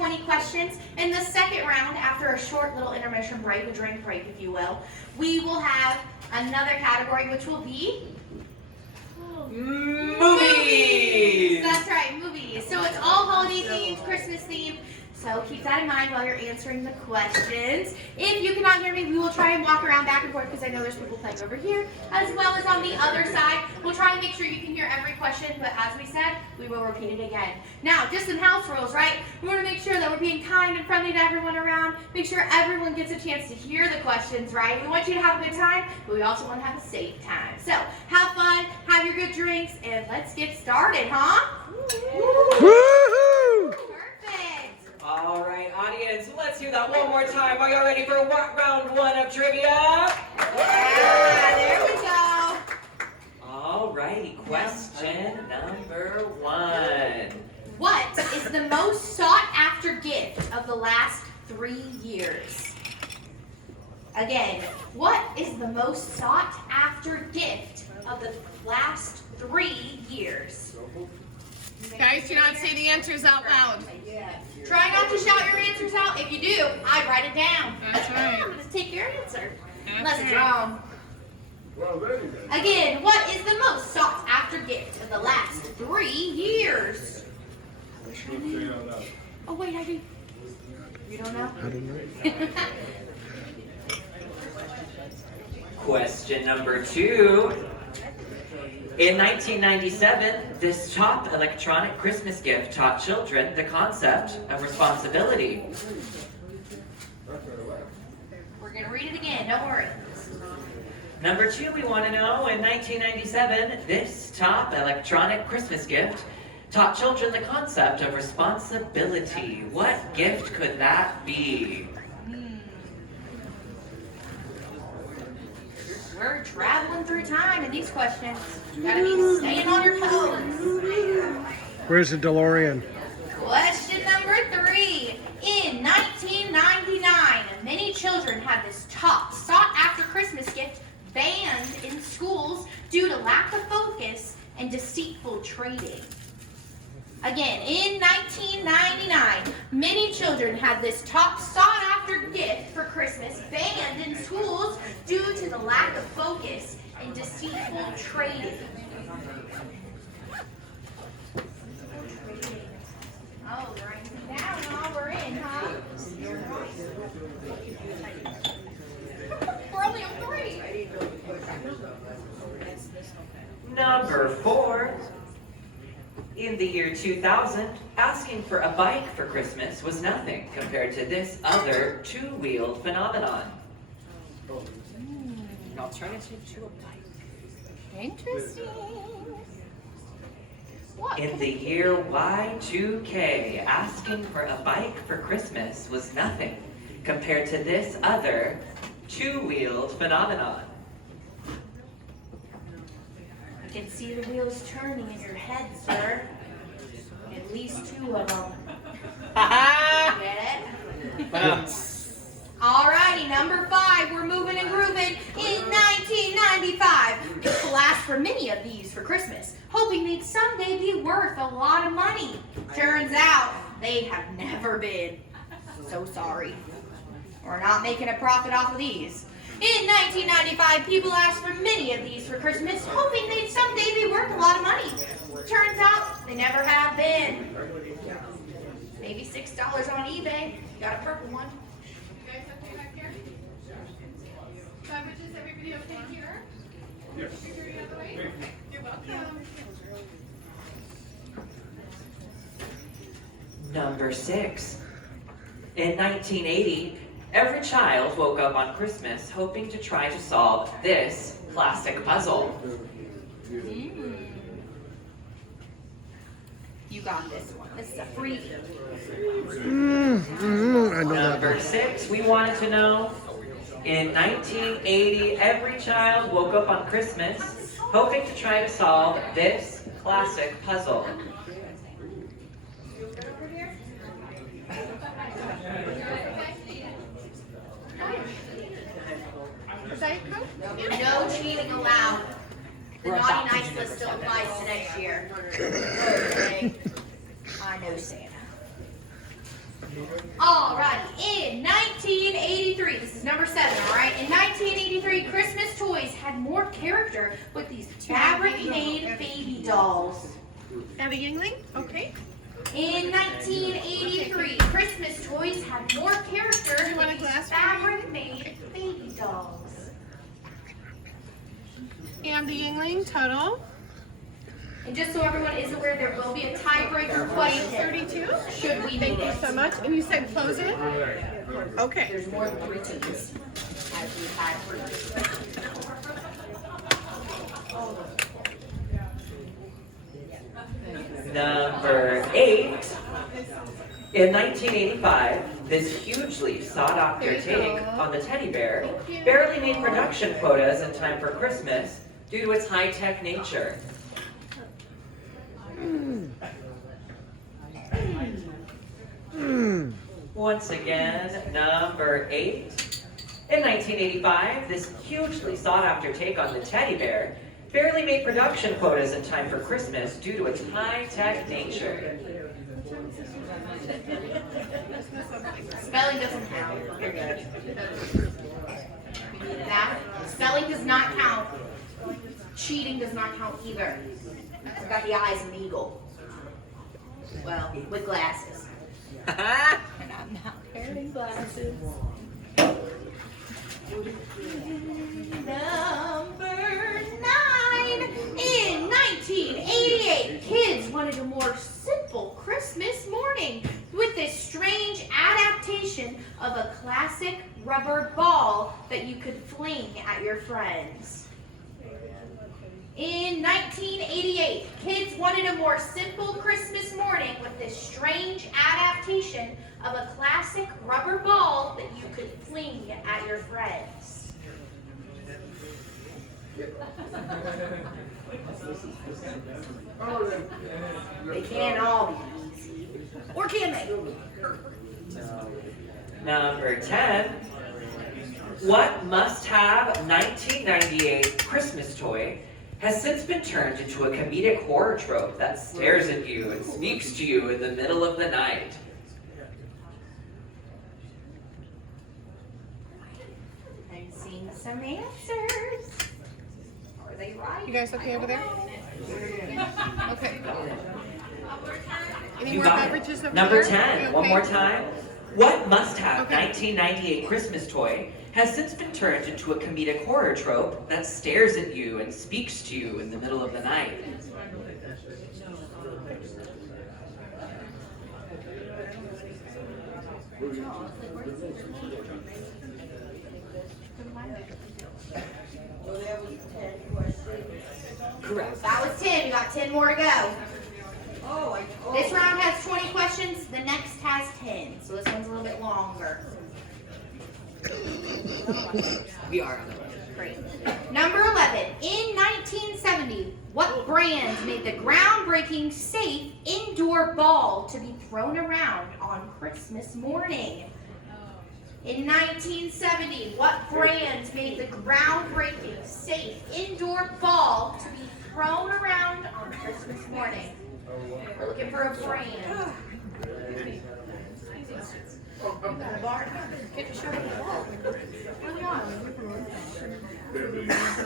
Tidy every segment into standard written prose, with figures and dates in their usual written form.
20 questions. In the second round, after a short little intermission break, a drink break, if you will, we will have another category, which will be movies. That's right, movies. So it's all holiday themed, Christmas themed. So keep that in mind while you're answering the questions. If you cannot hear me, we will try and walk around back and forth because I know there's people playing over here, as well as on the other side. We'll try and make sure you can hear every question, but as we said, we will repeat it again. Now, just some house rules, right? We want to make sure that we're being kind and friendly to everyone around. Make sure everyone gets a chance to hear the questions, right? We want you to have a good time, but we also want to have a safe time. So have fun, have your good drinks, and let's get started, huh? Woohoo! Perfect. All right, audience, let's hear that one more time. Are you ready for round one of trivia? Yeah, there we go. All righty, question number 1. What is the most sought after gift of the last 3 years? Again, what is the most sought after gift of the last 3 years? Guys, do not say the answers out loud. Try not to shout your answers out. If you do, I write it down. That's right. Just take your answer. That's Unless it's right. wrong. Again, what is the most sought after gift of the last 3 years? Oh wait, I do. You don't know? I don't know. Question number 2. In 1997, this top electronic Christmas gift taught children the concept of responsibility. We're gonna read it again. Don't worry. Number 2, we want to know, in 1997, this top electronic Christmas gift taught children the concept of responsibility. What gift could that be? We're traveling through time in these questions. You gotta be staying on your toes. Where's the DeLorean? Question number 3. In 1999, many children had this top sought after Christmas gift banned in schools due to lack of focus and deceitful trading. Again, in 1999, many children had this top sought after gift for Christmas banned in schools due to the lack of focus and deceitful trading. Oh, writing down while we're in, huh? We're only on 3. Number 4. In the year 2000, asking for a bike for Christmas was nothing compared to this other two-wheeled phenomenon. An alternative to a bike. Interesting. What? In the year Y2K, asking for a bike for Christmas was nothing compared to this other two-wheeled phenomenon. You can see the wheels turning in your head, sir. At least 2 of them. Get it? Alrighty, number 5. We're moving and grooving. In 1995, people asked for many of these for Christmas, hoping they'd someday be worth a lot of money. Turns out, they have never been. So sorry. We're not making a profit off of these. In 1995, people asked for many of these for Christmas, hoping they'd someday be worth a lot of money. Turns out, they never have been. Maybe $6 on eBay. Got a purple one. You guys okay back here? Is everybody okay here? Yes. Security out of the way? You're welcome. Number 6. In 1980, every child woke up on Christmas hoping to try to solve this classic puzzle. You got this one. This is a freebie. I know that. Number 6, we wanted to know, in 1980, every child woke up on Christmas hoping to try to solve this classic puzzle. No cheating allowed. The naughty nice list still applies to next year. Okay. I know Santa. Alrighty, in 1983, this is number 7, alright? In 1983, Christmas toys had more character with these fabric-made baby dolls. Abby Yingling? Okay. In 1983, Christmas toys had more character You want a with these glass? fabric-made baby dolls. Abby Yingling, Tuttle. And just so everyone is aware, there will be a tiebreaker question. 32. Should we Thank need you it? so much. And you said close it? Okay. There's more than 3 teams. As we had previously. Number 8. In 1985, this hugely sought-after There you take go. on the teddy bear Thank you. barely made production quotas in time for Christmas due to its high-tech nature. Once again, number 8. In 1985, this hugely sought-after take on the teddy bear barely made production quotas in time for Christmas due to its high-tech nature. Spelling doesn't count. You're good. That spelling does not count. Cheating does not count either. I've got the eyes of an eagle. Well, with glasses. And I'm not wearing glasses. Number 9. In 1988, kids wanted a more simple Christmas morning with this strange adaptation of a classic rubber ball that you could fling at your friends. In 1988, kids wanted a more simple Christmas morning with this strange adaptation of a classic rubber ball that you could fling at your friends. They can't all be easy. Or can they? Number 10. What must-have 1998 Christmas toy has since been turned into a comedic horror trope that stares at you and speaks to you in the middle of the night? I'm seeing some answers. Are they right? You guys okay over there? Okay. Any You more got beverages it. over Number there? 10. You One okay? more time. What must-have Okay. 1998 Christmas toy has since been turned into a comedic horror trope that stares at you and speaks to you in the middle of the night? Correct. That was 10. You got 10 more to go. This round has 20 questions. The next has 10. So this one's a little bit longer. We are. Great. Number 11. In 1970, what brand made the groundbreaking safe indoor ball to be thrown around on Christmas morning? In 1970, what brand made the groundbreaking safe indoor ball to be thrown around on Christmas morning? We're looking for a brand.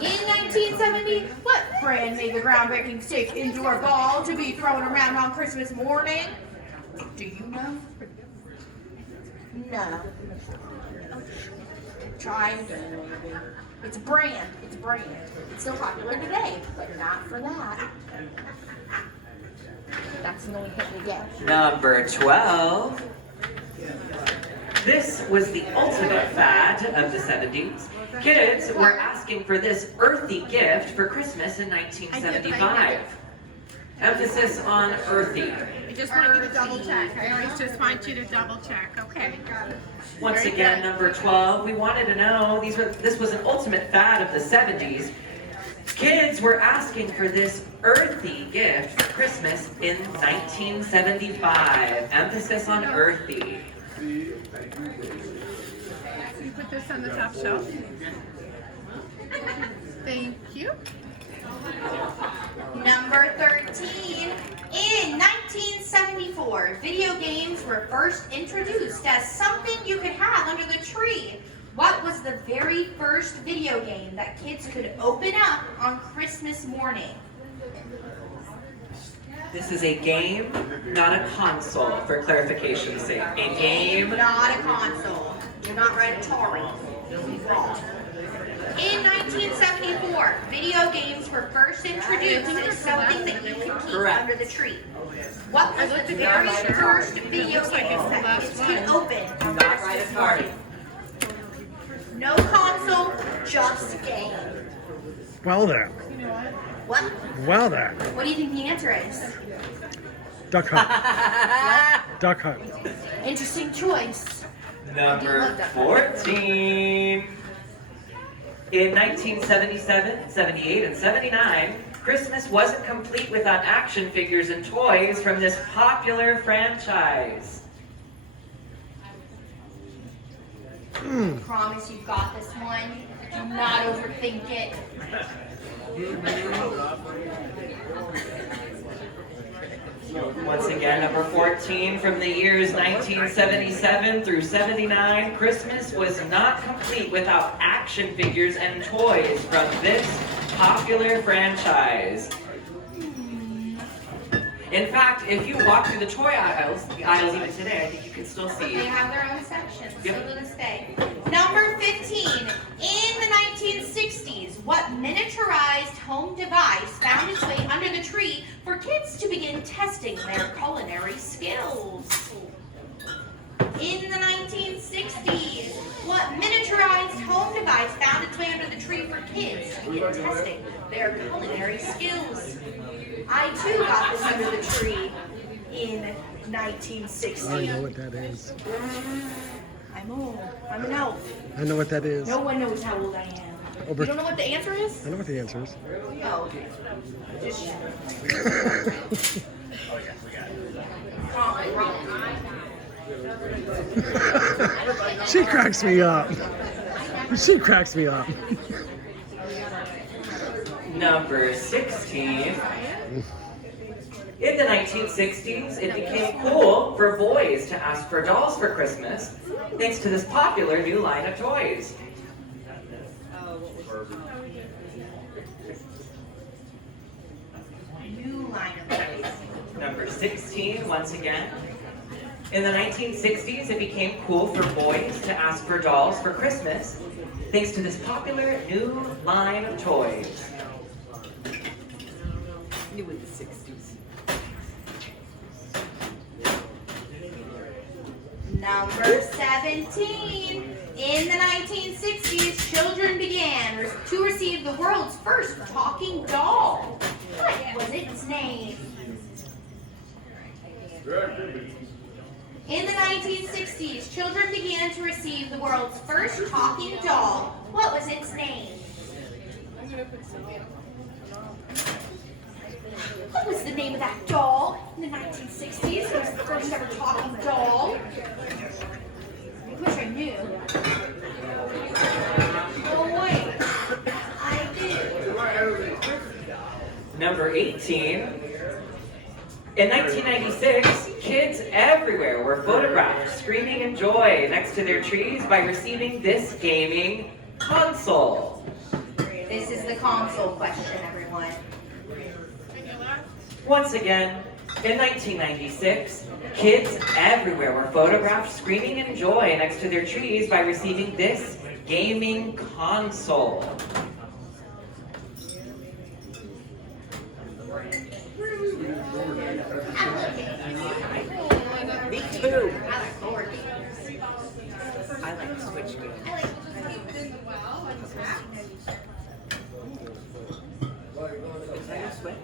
In 1970, what brand made the groundbreaking safe indoor ball to be thrown around on Christmas morning? Do you know? No. Try. It's brand. It's brand. It's still popular today, but not for that. That's the only hint we get. Number 12. This was the ultimate fad of the 70s. Kids were asking for this earthy gift for Christmas in 1975. Emphasis on earthy. I just want you to double check. I always just want you to double check. Okay. Once Very again, good. number 12, we wanted to know, this was an ultimate fad of the 70s. Kids were asking for this earthy gift for Christmas in 1975. Emphasis on earthy. You put this on the top shelf. Thank you. Number 13. In 1974, video games were first introduced as something you could have under the tree. What was the very first video game that kids could open up on Christmas morning? This is a game, not a console, for clarification's sake. A game. Not a console. Do not write Atari. You'll be wrong. In 1974, video games were first introduced as something that you could keep under the tree. What was the very first video game that kids could open on Not write Atari. No console, just game. Well then. What? Well then. What do you think the answer is? Duck hunt. Duck hunt. Interesting choice. Number 14. In 1977, 78, and 79, Christmas wasn't complete without action figures and toys from this popular franchise. Promise you've got this one. Do not overthink it. Once again, number 14, from the years 1977 through 79, Christmas was not complete without action figures and toys from this popular franchise. In fact, if you walk through the toy aisles even today, I think you can still see. They have their own sections, Yep. still to this day. Number 15. In the 1960s, what miniaturized home device found its way under the tree for kids to begin testing their culinary skills? In the 1960s, what miniaturized home device found its way under the tree for kids to begin testing their culinary skills? I too got this under the tree in 1960. I know what that is. I'm old. I'm an elf. I know what that is. No one knows how old I am. Over. You don't know what the answer is? I know what the answer is. Oh, okay. Just wrong. She cracks me up. She cracks me up. Number 16. In the 1960s, it became cool for boys to ask for dolls for Christmas, thanks to this popular new line of toys. New line of toys. Number 16, once again. In the 1960s, it became cool for boys to ask for dolls for Christmas, thanks to this popular new line of toys. New in the 60s. Number 17. In the 1960s, children began to receive the world's first talking doll. What was its name? In the 1960s, children began to receive the world's first talking doll. What was its name? What was the name of that doll in the 1960s? It was the first ever talking doll. I wish I knew. Oh wait, I do. Number 18. In 1996, kids everywhere were photographed screaming in joy next to their trees by receiving this gaming console. This is the console question, everyone. Once again, in 1996, kids everywhere were photographed screaming in joy next to their trees by receiving this gaming console. Me too. I like board games. I like Switch games. I like Is that a Switch?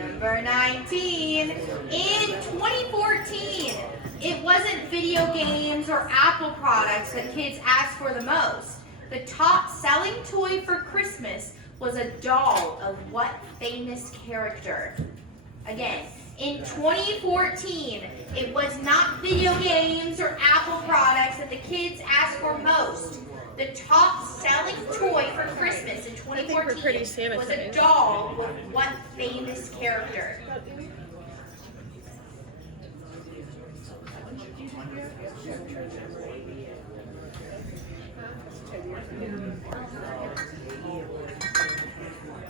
Number 19. In 2014, it wasn't video games or Apple products that kids asked for the most. The top selling toy for Christmas was a doll of what famous character? Again, in 2014, it was not video games or Apple products that the kids asked for most. The top selling toy for Christmas in I think we're pretty 2014 was a sanitized. doll with what famous character?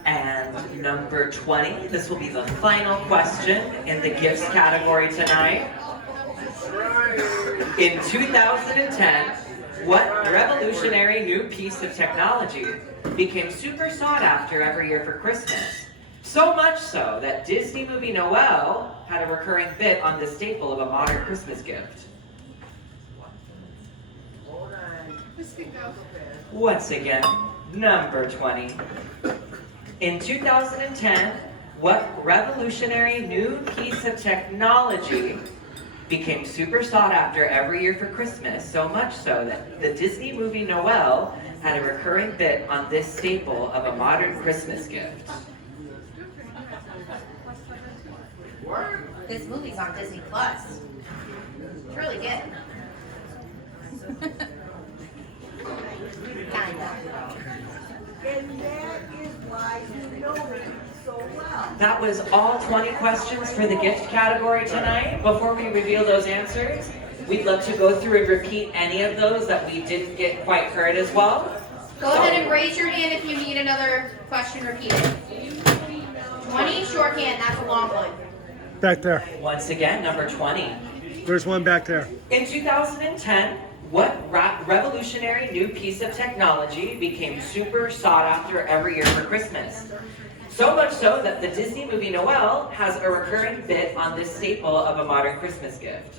And number 20, this will be the final question in the gifts category tonight. In 2010, what revolutionary new piece of technology became super sought after every year for Christmas? So much so that Disney movie Noel had a recurring bit on the staple of a modern Christmas gift. This could go. Once again, number 20. In 2010, what revolutionary new piece of technology became super sought after every year for Christmas, so much so that the Disney movie Noel had a recurring bit on this staple of a modern Christmas gift? This movie's on Disney Plus. It's really good. Kinda. And that is why you know me so well. That was all 20 questions for the gift category tonight. Before we reveal those answers, we'd love to go through and repeat any of those that we didn't get quite heard as well. Go ahead and raise your hand if you need another question repeated. 20, short hand, that's a long one. Back there. Once again, number 20. There's one back there. In 2010, what revolutionary new piece of technology became super sought after every year for Christmas? So much so that the Disney movie Noel has a recurring bit on this staple of a modern Christmas gift.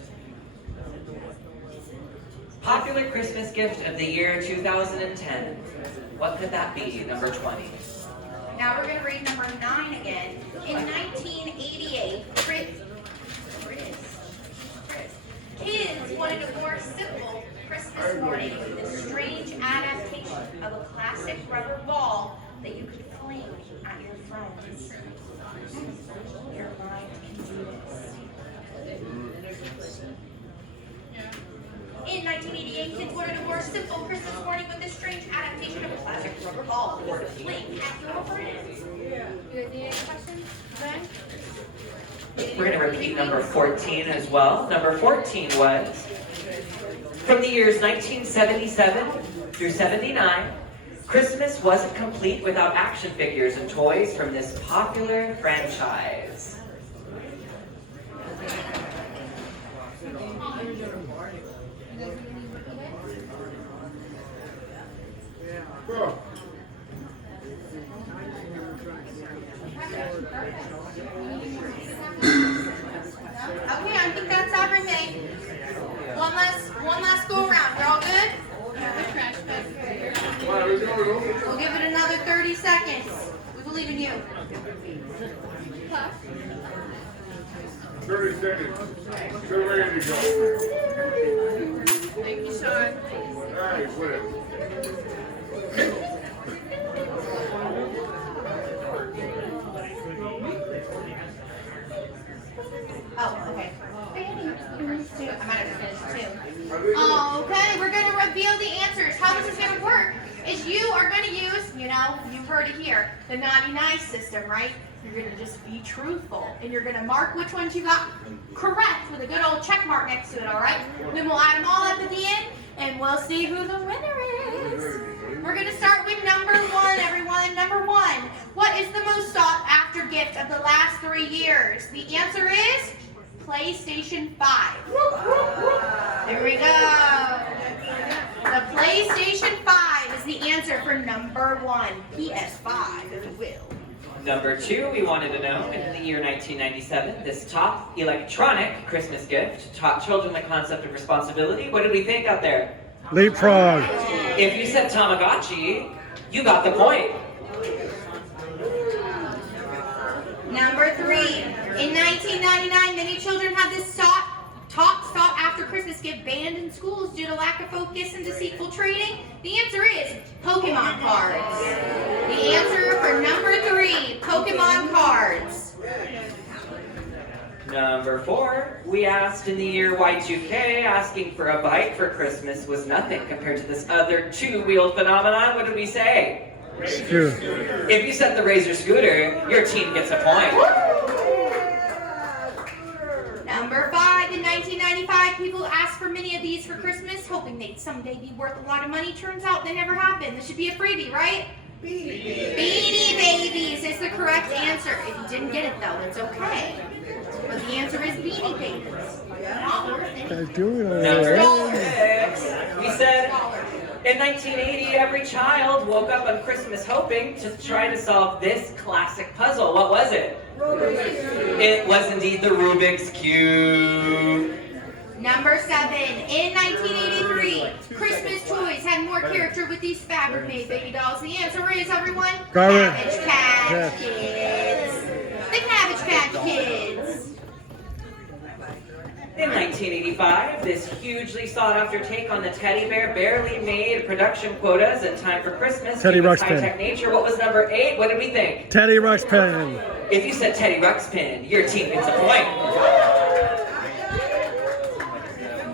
Popular Christmas gift of the year 2010. What could that be, number 20? Now we're going to read number 9 again. In 1988, kids wanted a more simple Christmas morning with a strange adaptation of a classic rubber ball that you could fling at your friends. Your mind can do this. In 1988, kids wanted a more simple Christmas morning with a strange adaptation of a classic rubber ball that you could fling at your friends. You guys need any questions? Ben? We're going to repeat number 14 as well. Number 14 was, from the years 1977 through 79, Christmas wasn't complete without action figures and toys from this popular franchise. Okay, I think that's everything. One last go around. You're all good? The trash bag. We'll give it another 30 seconds. We believe in you. Class. 30 seconds. Get ready to go. Thank you, Sean. All right, flip. Oh, okay. I might have finished too. Okay, we're going to reveal the answers. How this is going to work is you are going to use, you've heard it here, the naughty nice system, right? You're going to just be truthful, and you're going to mark which ones you got correct with a good old check mark next to it, all right? Then we'll add them all up at the end, and we'll see who the winner is. We're going to start with number 1, everyone. Number 1, what is the most sought after gift of the last 3 years? The answer is PlayStation 5. There we go. The PlayStation 5 is the answer for number 1. PS5, if you will. Number 2, we wanted to know, in the year 1997, this top electronic Christmas gift taught children the concept of responsibility. What did we think out there? Leapfrog. If you said Tamagotchi, you got the point. Number 3, in 1999, many children had this top sought after Christmas gift banned in schools due to lack of focus and deceitful trading. The answer is Pokemon cards. The answer for number 3, Pokemon cards. Number 4, we asked in the year Y2K, asking for a bike for Christmas was nothing compared to this other two-wheeled phenomenon. What did we say? Scooter. If you said the Razor scooter, your team gets a point. Number 5, in 1995, people asked for many of these for Christmas, hoping they'd someday be worth a lot of money. Turns out they never happened. This should be a freebie, right? Beanie Babies is the correct answer. If you didn't get it, though, it's okay. But the answer is Beanie Babies. Not worth it. Guys doing all Number right. 6, we said in 1980, every child woke up on Christmas hoping to try to solve this classic puzzle. What was it? It was indeed the Rubik's Cube. Number 7, in 1983, Christmas toys had more character with these fabric-made baby dolls. The answer is, everyone, Garbage. Cabbage Patch Yes. Kids. The Cabbage Patch Kids. In 1985, this hugely sought-after take on the teddy bear barely made production quotas in time for Christmas. Teddy due to its Ruxpin. high-tech nature. What was number 8? What did we think? Teddy Ruxpin. If you said Teddy Ruxpin, your team gets a point.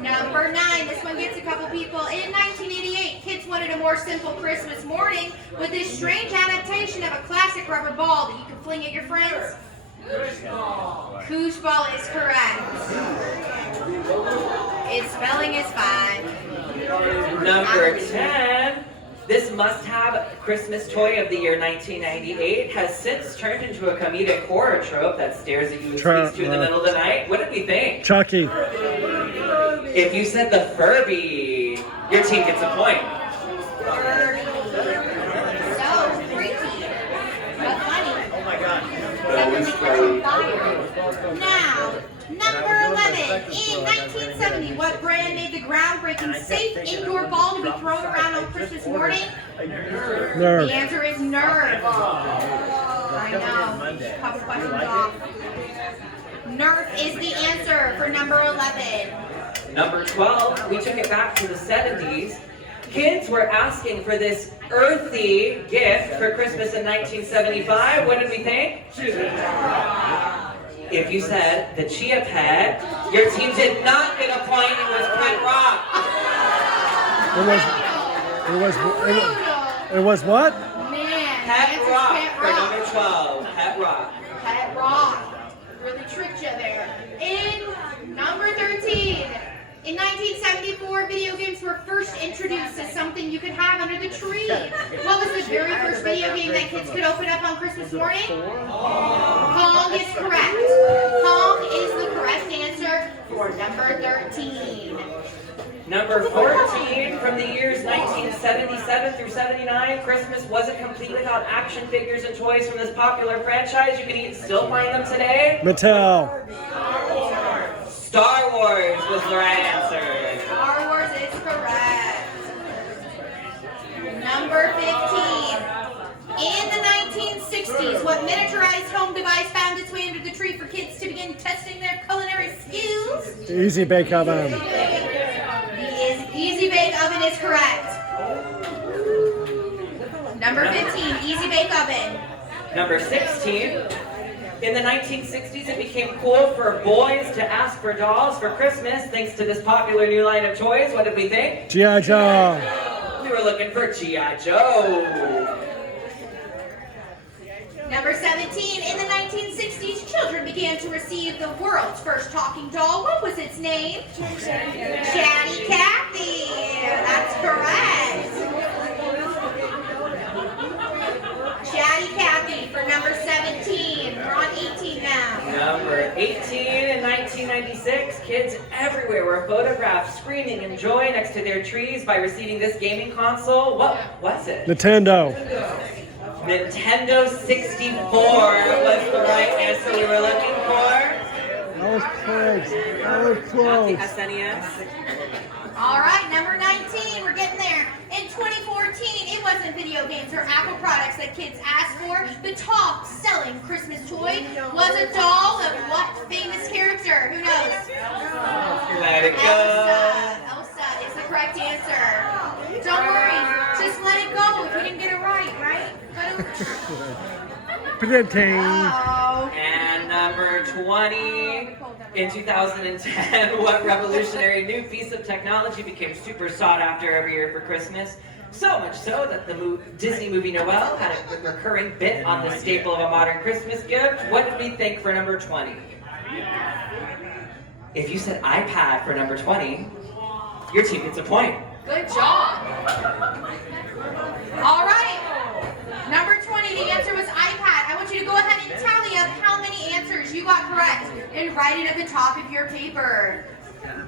Number 9, this one gets a couple people. In 1988, kids wanted a more simple Christmas morning with this strange adaptation of a classic rubber ball that you can fling at your friends. Koosh ball is correct. Its spelling is fine. Number 10. This must-have Christmas toy of the year 1998 has since turned into a comedic horror trope that stares at you and speaks to you in the middle of the night. What did we think? Chucky. If you said the Furby, your team gets a point. So freaky, but funny. Oh my God. Something to catch on fire. Now, number 11. In 1970, what brand made the groundbreaking safe indoor ball to be thrown around on Christmas morning? Nerf. The answer is Nerf. I know. Couple questions off. Nerf is the answer for number 11. Number 12, we took it back to the 70s. Kids were asking for this earthy gift for Christmas in 1975. What did we think? If you said the Chia Pet, your team did not get a point. It was Pet Rock. It was what? Man, Pet the answer's Rock Pet for number 12. Pet Rock. Pet Rock. Really tricked you there. In number 13, in 1974, video games were first introduced as something you could have under the tree. What was the very first video game that kids could open up on Christmas morning? Pong is correct. Pong is the correct answer for number 13. Number 14, from the years 1977 through 79, Christmas wasn't complete without action figures and toys from this popular franchise. You can still find them today. Mattel. Star Wars was the right answer. Star Wars is correct. Number 15. In the 1960s, what miniaturized home device found its way under the tree for kids to begin testing their culinary skills? Easy Bake Oven. The Easy Bake Oven is correct. Number 15, Easy Bake Oven. Number 16, in the 1960s, it became cool for boys to ask for dolls for Christmas thanks to this popular new line of toys. What did we think? G.I. Joe. We were looking for G.I. Joe. Number 17, in the 1960s, children began to receive the world's first talking doll. What was its name? Chatty Cathy. That's correct. Chatty Cathy for number 17. We're on 18 now. Number 18, in 1996, kids everywhere were photographed screaming in joy next to their trees by receiving this gaming console. What was it? Nintendo. Nintendo 64 was the right answer we were looking for. That was close. That was Not the close. SNES. All right, number 19. We're getting there. In 2014, it wasn't video games or Apple products that kids asked for. The top-selling Christmas toy was a doll of what famous character? Who knows? Let it go. Elsa. Elsa is the correct answer. Don't worry. Just let it go if you didn't get it right, right? Pretending. Oh. And number 20. In 2010, what revolutionary new piece of technology became super sought after every year for Christmas? So much so that the Disney movie Noel had a recurring bit on the staple of a modern Christmas gift. What did we think for number 20? If you said iPad for number 20, your team gets a point. Good job. All right. Number 20, the answer was iPad. I want you to go ahead and tally up how many answers you got correct and write it at the top of your paper.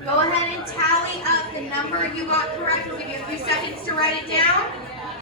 Go ahead and tally up the number you got correct. We'll give you a few seconds to write it down.